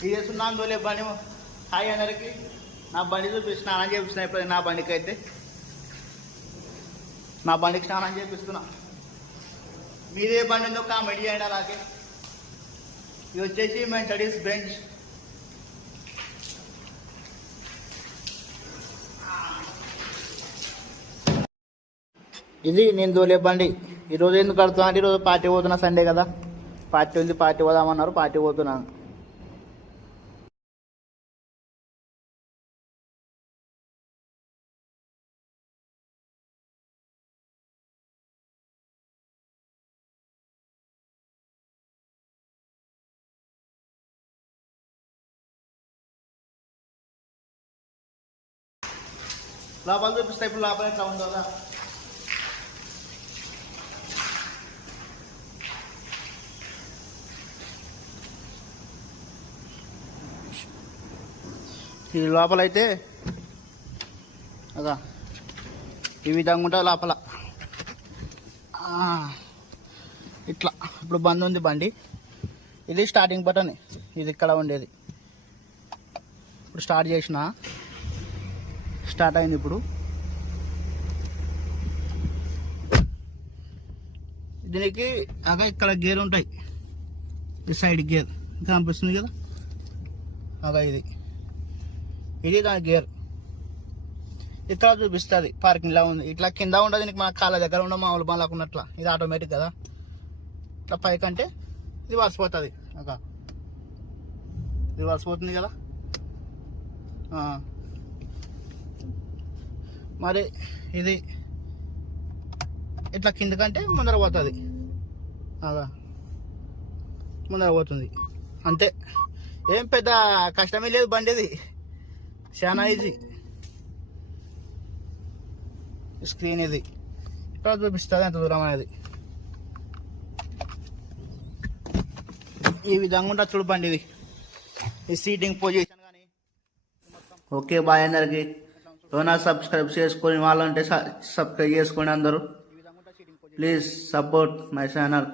ఇది చేస్తున్నాను తోలే బండి హాయ్ అందరికి. నా బండి చూపి స్నానం చేపిస్తున్నా ఇప్పుడు నా బండికి అయితే. నా బండికి స్నానం చేపిస్తున్నా మీదే బండి ఉందో కామెడీ చేయండి అలాగే. ఇది వచ్చేసి మెంటడీస్ బెంచ్ ఇది నేను తోలే బండి. ఈరోజు ఎందుకు కడుతున్నా అంటే ఈరోజు పార్టీ పోతున్నా సండే కదా. పార్టీ ఉంది పార్టీ పోదామన్నారు పార్టీ పోతున్నాను లోపల చూపిస్తే ఇప్పుడు లోపల ఎట్లా ఉందో కదా ఈ లోపల అయితే అదా ఈ విధంగా ఉంటుంది లోపల. ఇట్లా ఇప్పుడు బంద్ ఉంది బండి. ఇది స్టార్టింగ్ బటన్ ఇది ఇక్కడ ఉండేది. ఇప్పుడు స్టార్ట్ చేసిన. స్టార్ట్ అయింది ఇప్పుడు. దీనికి అగా ఇక్కడ గేర్ ఉంటాయి. ఈ సైడ్ గేర్ కనిపిస్తుంది కదా? అగా ఇది. ఇది దాని గేర్. ఇక్కడ చూపిస్తుంది. పార్కింగ్ లా ఉంది. ఇట్లా కింద ఉండదు దీనికి మా కాళ్ళ దగ్గర ఉండ మామూలు బండ్లకు ఇది ఆటోమేటిక్ కదా? ఇట్లా పైకంటే ఇది వలసిపోతుంది. అక్క ఇది వలసిపోతుంది కదా? మరి ఇది ఇట్లా కిందకంటే ముందర పోతుంది. అదా. ముందర పోతుంది. అంతే. ఏం పెద్ద కష్టమే లేదు బండి ఇది చాలా ఈజీ స్క్రీన్ ఇది. ఇక్కడ చూపిస్తుంది ఎంత దూరం అనేది. ఈ విధంగా ఉంటుంది చూడు బండి ఇది ఈ సీటింగ్ పొజిషన్ కానీ. ఓకే బాయ్ అందరికి. ఏమైనా సబ్స్క్రైబ్ చేసుకొని వాళ్ళంటే సబ్స్క్రైబ్ చేసుకోండి అందరూ. Please support my channel